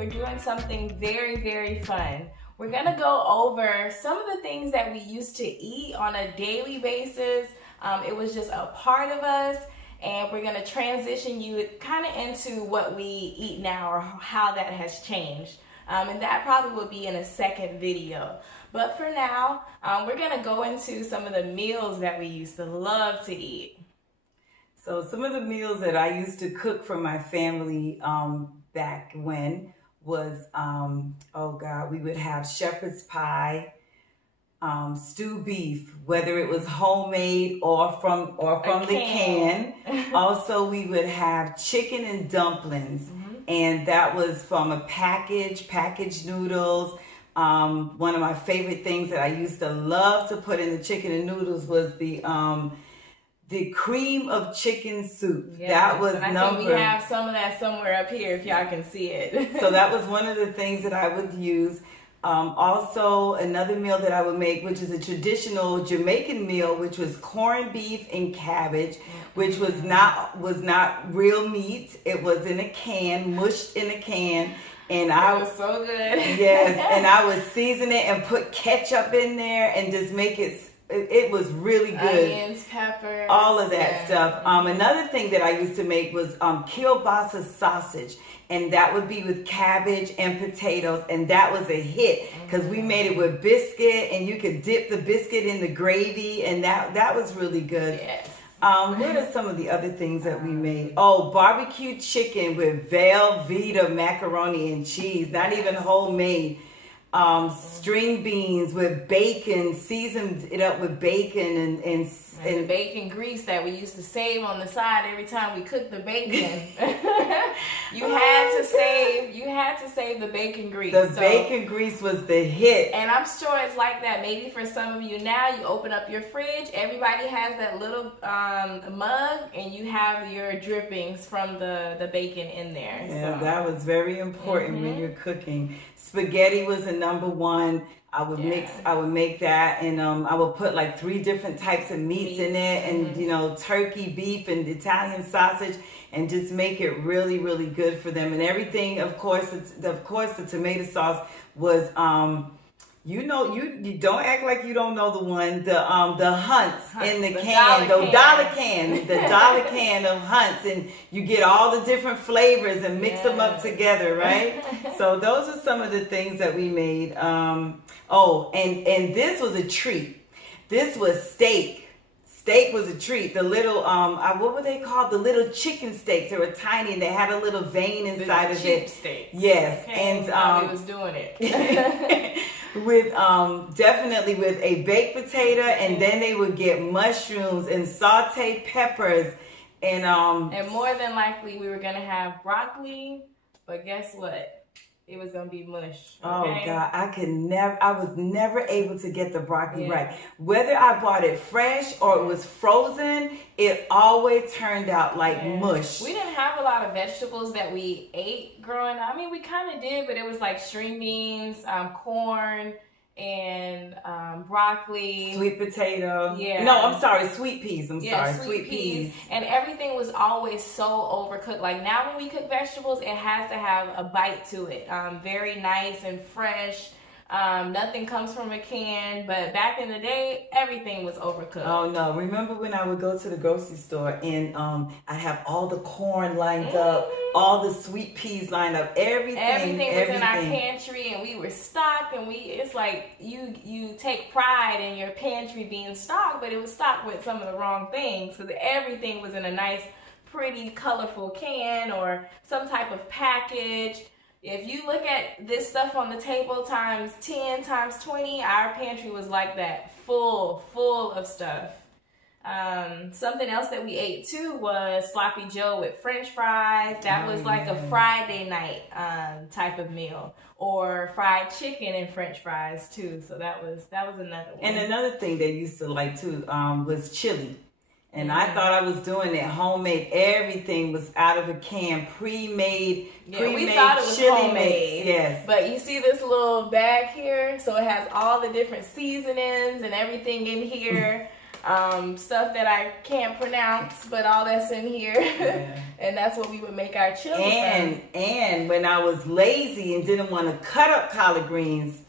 we're doing something very, very fun. We're gonna go over some of the things that we used to eat on a daily basis. It was just a part of us, and we're gonna transition you kind of into what we eat now or how that has changed. And that probably will be in a second video. But for now, we're gonna go into some of the meals that we used to love to eat. So some of the meals that I used to cook for my family back when was, oh God, we would have shepherd's pie, stewed beef, whether it was homemade or from the can. Also, we would have chicken and dumplings, and that was from a packaged noodles. One of my favorite things that I used to love to put in the chicken and noodles was the cream of chicken soup. Yes, that was and I think we have some of that somewhere up here if y'all can see it. So that was one of the things that I would use. Also, another meal that I would make, which is a traditional Jamaican meal, which was corned beef and cabbage, which was not real meat. It was in a can, mushed in a can. And it was so good. Yes, and I would season it and put ketchup in there and just make it. It was really good. Onions, peppers, all of that stuff. Another thing that I used to make was kielbasa sausage, and that would be with cabbage and potatoes, and that was a hit because we made it with biscuit, and you could dip the biscuit in the gravy, and that was really good. Yes. What are some of the other things that we made? Oh, barbecue chicken with Velveeta macaroni and cheese, not even homemade. String beans with bacon, seasoned it up with bacon and bacon grease that we used to save on the side every time we cooked the bacon. you had to save the bacon grease. Bacon grease was the hit. And I'm sure it's like that maybe for some of you now. You open up your fridge, everybody has that little mug, and you have your drippings from the bacon in there. Yeah, so that was very important when you're cooking. Spaghetti was the number one. I would make that, and I would put like 3 different types of meats in it, and you know, turkey, beef, and Italian sausage, and just make it really, really good for them. And everything, of course, the tomato sauce was, you know, you don't act like you don't know the one, the Hunts in the can, the dollar can of Hunts, and you get all the different flavors and mix them up together, right? So those are some of the things that we made. Oh, and this was a treat. This was steak. Steak was a treat. The little, what were they called? The little chicken steaks. They were tiny and they had a little vein inside of it. Steaks. Yes, and he was doing it. With definitely with a baked potato, and then they would get mushrooms and sauteed peppers, and more than likely we were gonna have broccoli, but guess what? It was gonna be mush. Okay? Oh God, I was never able to get the broccoli right. Whether I bought it fresh or it was frozen, it always turned out like mush. We didn't have a lot of vegetables that we ate growing up. I mean, we kind of did, but it was like string beans, corn, and broccoli, sweet potato. Yeah. No, I'm sorry, sweet peas. Sweet peas. And everything was always so overcooked. Like now when we cook vegetables, it has to have a bite to it. Very nice and fresh. Nothing comes from a can, but back in the day, everything was overcooked. Oh no, remember when I would go to the grocery store and I have all the corn lined up, all the sweet peas lined up, everything was in our pantry, and we were stocked, and it's like you take pride in your pantry being stocked, but it was stocked with some of the wrong things, because everything was in a nice, pretty, colorful can or some type of package. If you look at this stuff on the table times 10, times 20, our pantry was like that, full of stuff. Something else that we ate too was Sloppy Joe with French fries. That was like a Friday night type of meal, or fried chicken and French fries too. So that was another one. And another thing they used to like too was chili. And I thought I was doing it homemade. Everything was out of a can, pre-made. Yeah, we thought it was chili homemade. Mix. Yes. But you see this little bag here? So it has all the different seasonings and everything in here. stuff that I can't pronounce, but all that's in here. Yeah. And that's what we would make our chili from. And when I was lazy and didn't want to cut up collard greens,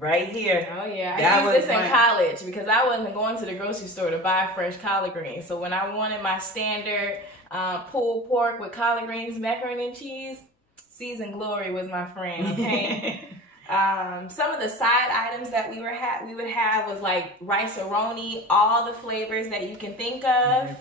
right here. Oh yeah, I used this in college because I wasn't going to the grocery store to buy fresh collard greens. So when I wanted my standard pulled pork with collard greens, macaroni and cheese, Seasoned Glory was my friend. Okay. Some of the side items that we would have was like rice-a-roni, all the flavors that you can think of.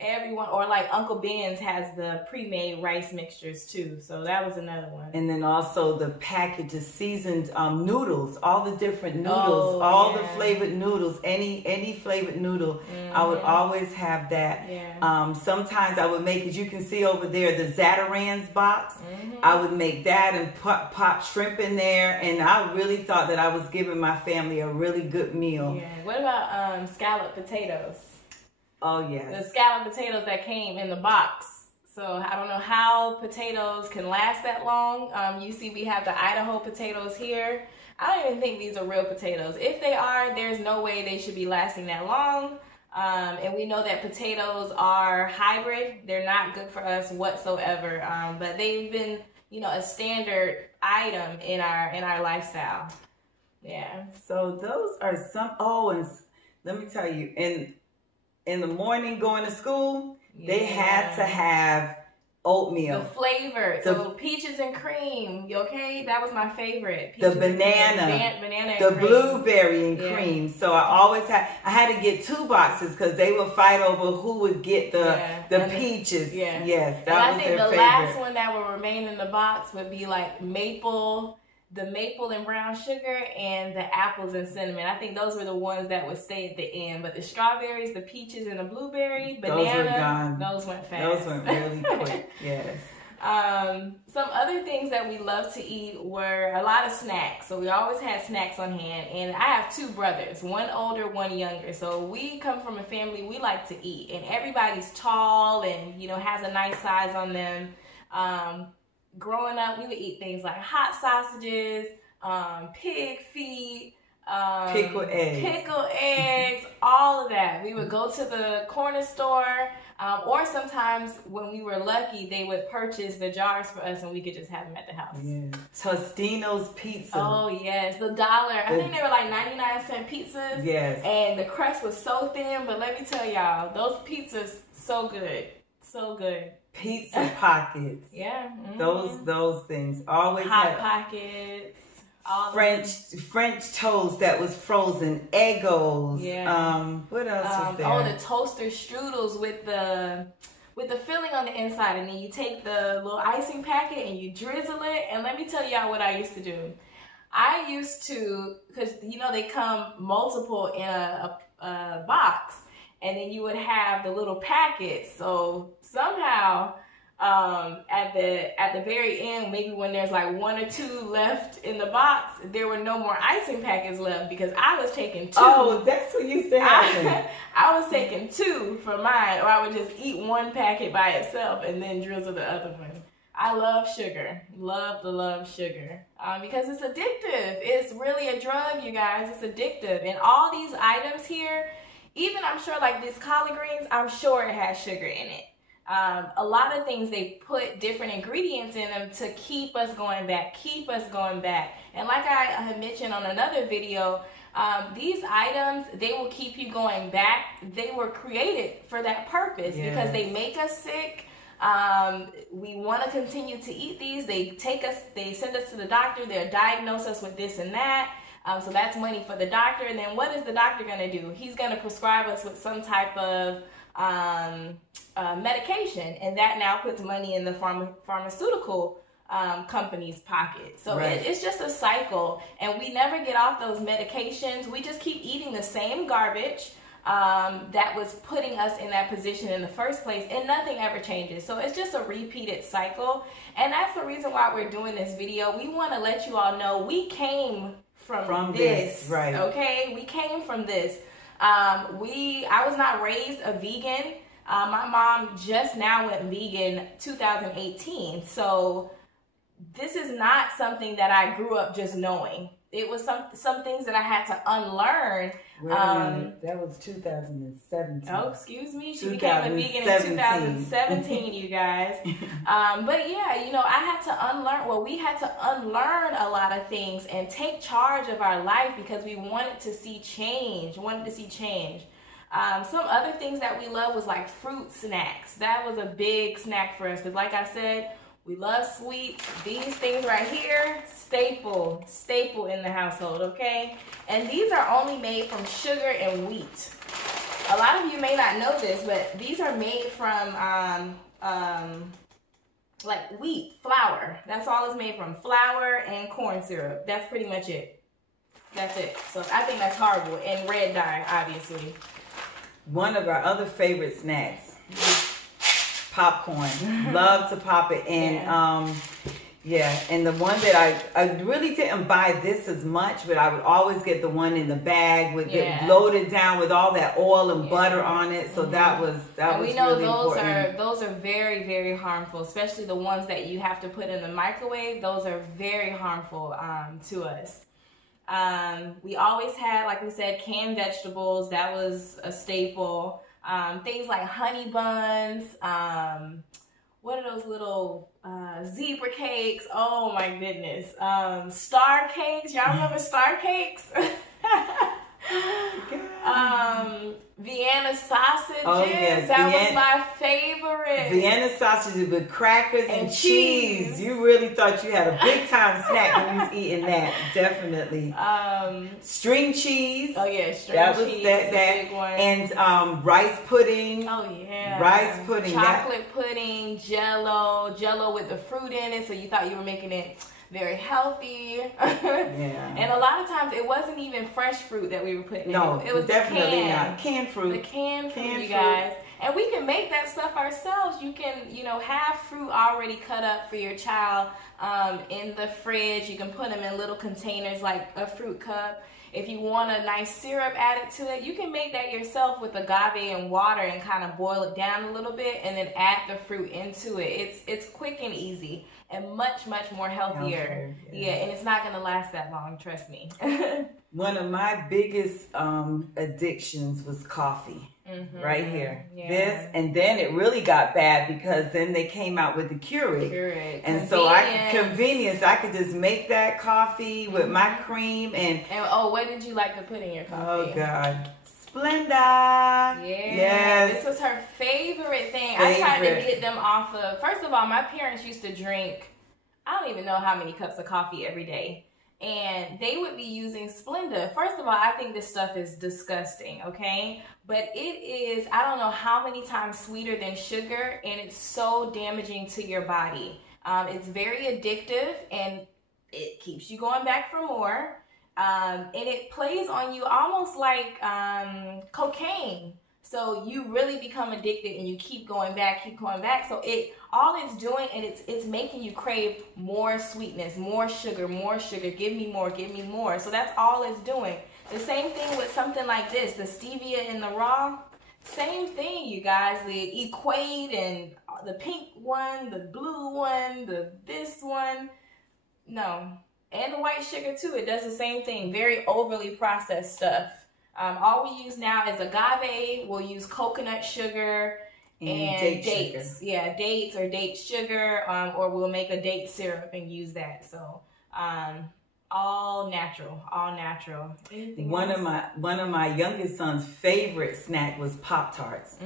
Everyone, or like Uncle Ben's has the pre-made rice mixtures too, so that was another one. And then also the package of seasoned noodles, all the different noodles, all the flavored noodles, any flavored noodle. I would always have that. Yeah. Sometimes I would make, as you can see over there, the Zatarain's box. I would make that and pop shrimp in there, and I really thought that I was giving my family a really good meal. Yeah. What about scalloped potatoes? Oh, yes. The scalloped potatoes that came in the box. So I don't know how potatoes can last that long. You see we have the Idaho potatoes here. I don't even think these are real potatoes. If they are, there's no way they should be lasting that long. And we know that potatoes are hybrid. They're not good for us whatsoever. But they've been, you know, a standard item in our lifestyle. Yeah. So those are some, and let me tell you, in the morning going to school, they had to have oatmeal. The flavor. So peaches and cream, okay? That was my favorite. Peaches the banana and the cream. Blueberry and cream. So I had to get 2 boxes because they would fight over who would get the peaches. Yes, that was their favorite. I think the last one that would remain in the box would be like the maple and brown sugar and the apples and cinnamon. I think those were the ones that would stay at the end. But the strawberries, the peaches, and the blueberry, banana, those went fast. Those went really quick, yes. Some other things that we love to eat were a lot of snacks. So we always had snacks on hand. And I have 2 brothers, one older, one younger. So we come from a family, we like to eat. And everybody's tall and, you know, has a nice size on them. Growing up, we would eat things like hot sausages, pig feet, pickled eggs, all of that. We would go to the corner store, or sometimes when we were lucky, they would purchase the jars for us and we could just have them at the house. Yeah. Tostino's pizza. Oh, yes. The dollar. I think they were like 99-cent pizzas. Yes. And the crust was so thin, but let me tell y'all, those pizzas, so good. So good. Pizza pockets. Yeah. Those things. Always Hot Pockets. French toast that was frozen. Eggos. Yeah. What else was there? Oh, the toaster strudels with the filling on the inside, and then you take the little icing packet and you drizzle it. And let me tell y'all what I used to do. I used to, because you know they come multiple in a box. And then you would have the little packets. So somehow, at the very end, maybe when there's like 1 or 2 left in the box, there were no more icing packets left because I was taking 2. Oh, that's what used to happen. I was taking 2 for mine, or I would just eat 1 packet by itself and then drizzle the other one. I love sugar. Love sugar. Because it's addictive. It's really a drug, you guys. It's addictive. And all these items here, even I'm sure like these collard greens, I'm sure it has sugar in it. A lot of things, they put different ingredients in them to keep us going back. And like I had mentioned on another video, these items, they will keep you going back. They were created for that purpose because they make us sick. We want to continue to eat these. They send us to the doctor. They'll diagnose us with this and that. So that's money for the doctor. And then what is the doctor going to do? He's going to prescribe us with some type of medication. And that now puts money in the pharmaceutical company's pocket. So it's just a cycle. And we never get off those medications. We just keep eating the same garbage that was putting us in that position in the first place. And nothing ever changes. So it's just a repeated cycle. And that's the reason why we're doing this video. We want to let you all know we came from this, right? Okay, we came from this. I was not raised a vegan. My mom just now went vegan 2018. So this is not something that I grew up just knowing. it was some things that I had to unlearn. Wait a minute. That was 2017. Oh, excuse me. She became a vegan in 2017, you guys. But yeah, you know, I had to unlearn. Well, we had to unlearn a lot of things and take charge of our life because we wanted to see change. Some other things that we love was like fruit snacks. That was a big snack for us because, like I said, we love sweets. These things right here, staple in the household, okay? And these are only made from sugar and wheat. A lot of you may not know this, but these are made from like wheat, flour. That's all it's made from, flour and corn syrup. That's pretty much it. That's it. So I think that's horrible. And red dye, obviously. One of our other favorite snacks, popcorn. Love to pop it in. Yeah, and the one that I really didn't buy this as much, but I would always get the one in the bag with it loaded down with all that oil and butter on it. So that was we know really important. Those are very, very harmful, especially the ones that you have to put in the microwave. Those are very harmful to us. We always had, like we said, canned vegetables. That was a staple. Things like honey buns. What are those little zebra cakes? Oh my goodness. Star cakes. Y'all remember star cakes? Vienna sausages. Oh, yes. That was my favorite. Vienna sausages with crackers and cheese. You really thought you had a big time snack when you was eating that. Definitely. String cheese. Oh yeah, string cheese. That was a big one. And rice pudding. Oh yeah. Rice pudding. Chocolate pudding, jello with the fruit in it, so you thought you were making it very healthy. Yeah. And a lot of times it wasn't even fresh fruit that we were putting in. It was definitely not. Canned fruit. The canned fruit, you guys. And we can make that stuff ourselves. You can, you know, have fruit already cut up for your child in the fridge. You can put them in little containers like a fruit cup. If you want a nice syrup added to it, you can make that yourself with agave and water and kind of boil it down a little bit and then add the fruit into it. It's quick and easy and much more healthier. Yeah, and it's not going to last that long, trust me. One of my biggest addictions was coffee. Right here. Yeah. This, and then it really got bad because then they came out with the Keurig. And so I could just make that coffee with my cream and what did you like to put in your coffee? Oh God. Splenda. Yeah. Yes. This was her favorite thing. I tried to get them off of, first of all, my parents used to drink, I don't even know how many cups of coffee every day. And they would be using Splenda. First of all, I think this stuff is disgusting, okay? But it is, I don't know how many times sweeter than sugar, and it's so damaging to your body. It's very addictive, and it keeps you going back for more. And it plays on you almost like cocaine. So you really become addicted and you keep going back. So all it's doing, and it's making you crave more sweetness, more sugar. Give me more. So that's all it's doing. The same thing with something like this, the stevia in the raw. Same thing, you guys. The Equate and the pink one, the blue one, this one. No. And the white sugar too. It does the same thing. Very overly processed stuff. All we use now is agave. We'll use coconut sugar and dates. Sugar. Yeah, dates or date sugar, or we'll make a date syrup and use that. So, all natural. One of my youngest son's favorite snack was Pop-Tarts.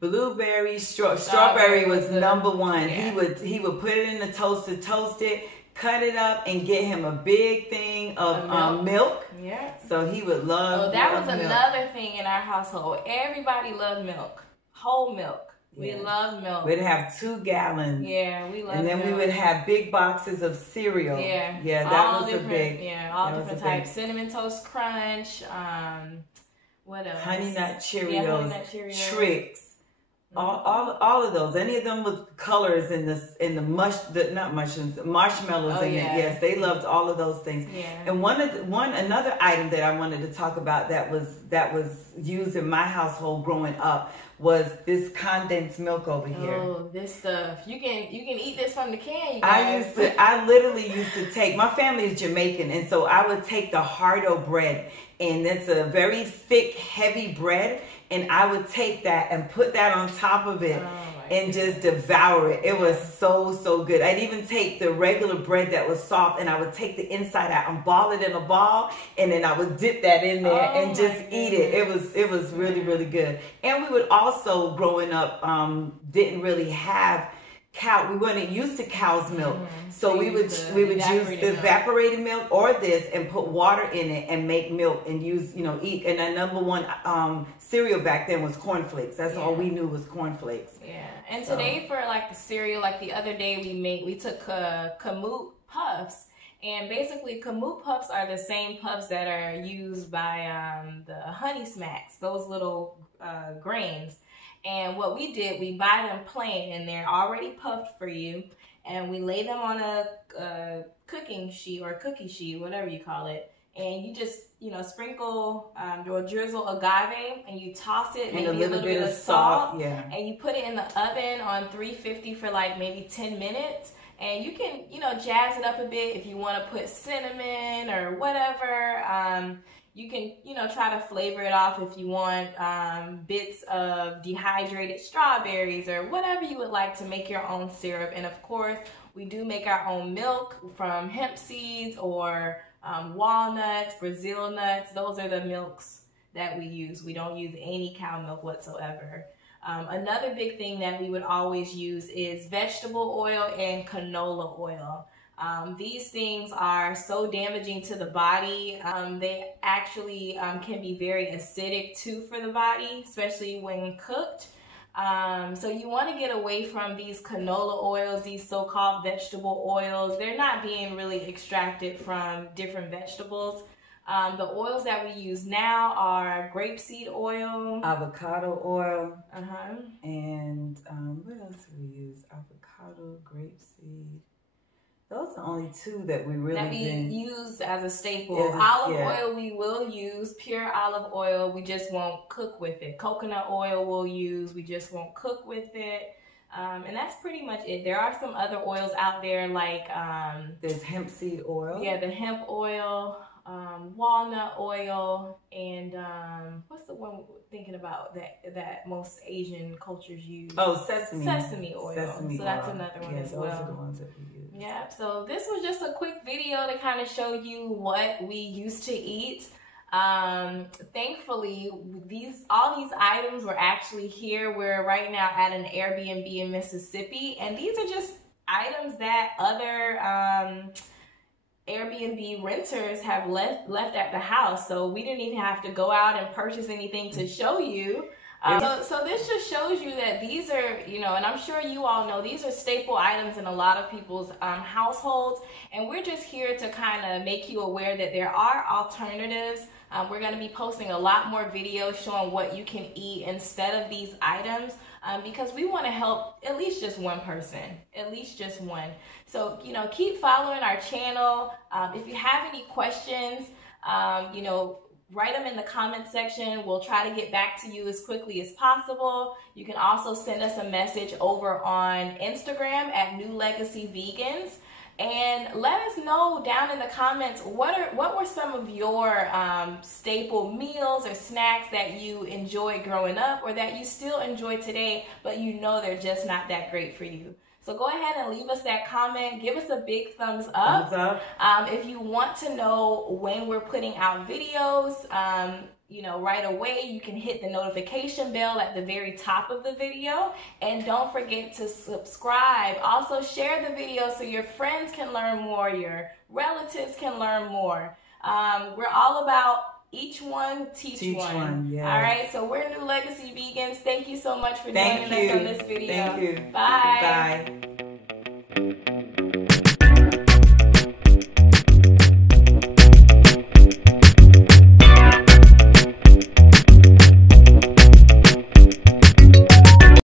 Blueberry, strawberry was number one. Yeah. He would put it in the toaster, toast it, cut it up, and get him a big thing of milk. Yeah. So he would love. Oh, that was another thing in our household. Everybody loved milk, whole milk. We love milk. We'd have 2 gallons. Yeah, we love. And then milk. We would have big boxes of cereal. Yeah, that was a big. Yeah, all different types. Cinnamon Toast Crunch. What else? Honey Nut Cheerios. Tricks. All of those. Any of them with colors in the marshmallows in it. Yes, they loved all of those things. Yeah. And another item that I wanted to talk about that was used in my household growing up was this condensed milk over here. Oh, this stuff. You can eat this from the can, you guys. I literally used to take, my family is Jamaican, and so I would take the hardo bread, and it's a very thick, heavy bread, and I would take that and put that on top of it. And just devour it. It was so, so good. I'd even take the regular bread that was soft, and I would take the inside out and ball it in a ball, and then I would dip that in there and just eat it. It was really, really good. And we would also, growing up, didn't really have cow. We weren't used to cow's milk, so we would use the evaporated milk or this and put water in it and make milk and use, you know, eat. And our number one cereal back then was cornflakes. That's all we knew was cornflakes. Yeah. And today for like the cereal, like the other day we took Kamut Puffs, and basically Kamut Puffs are the same puffs that are used by the Honey Smacks, those little grains. And what we did, we buy them plain, and they're already puffed for you, and we lay them on a cooking sheet or cookie sheet, whatever you call it, and you just, you know, sprinkle or drizzle agave, and you toss it, maybe a little bit of salt, and you put it in the oven on 350 for like maybe 10 minutes. And you can, you know, jazz it up a bit if you want to put cinnamon or whatever. You can, you know, try to flavor it off if you want bits of dehydrated strawberries or whatever you would like to make your own syrup. And of course, we do make our own milk from hemp seeds or walnuts, Brazil nuts. Those are the milks that we use. We don't use any cow milk whatsoever. Another big thing that we would always use is vegetable oil and canola oil. These things are so damaging to the body. They actually can be very acidic too for the body, especially when cooked. So you want to get away from these canola oils, these so-called vegetable oils. They're not being really extracted from different vegetables. The oils that we use now are grapeseed oil, avocado oil, and what else do we use? Avocado, grapeseed. Those are only two that we really use as a staple. Olive oil we will use, pure olive oil. We just won't cook with it. Coconut oil we'll use. We just won't cook with it. And that's pretty much it. There are some other oils out there like there's hemp seed oil. Yeah, the hemp oil, walnut oil, and what's the one we're thinking about that most Asian cultures use? Oh, sesame oil. Sesame so oil. that's another one as well. Those are the ones that we use. Yeah, so this was just a quick video to kind of show you what we used to eat. Thankfully, all these items were actually here. We're right now at an Airbnb in Mississippi, and these are just items that other Airbnb renters have left at the house. So we didn't even have to go out and purchase anything to show you. So this just shows you that these are, you know, and I'm sure you all know, these are staple items in a lot of people's households. And we're just here to kind of make you aware that there are alternatives. We're going to be posting a lot more videos showing what you can eat instead of these items, because we want to help at least just one person, at least just one. So, you know, keep following our channel. If you have any questions, you know, write them in the comment section. We'll try to get back to you as quickly as possible. You can also send us a message over on Instagram at New Legacy Vegans. And let us know down in the comments what were some of your staple meals or snacks that you enjoyed growing up or that you still enjoy today, but you know they're just not that great for you. So go ahead and leave us that comment. Give us a big thumbs up. If you want to know when we're putting out videos, you know, right away, you can hit the notification bell at the very top of the video. And don't forget to subscribe. Also share the video so your friends can learn more, your relatives can learn more. We're all about each one, teach one. Yes. All right, so we're New Legacy Vegans. Thank you so much for joining us on this video. Thank you. Bye. Bye.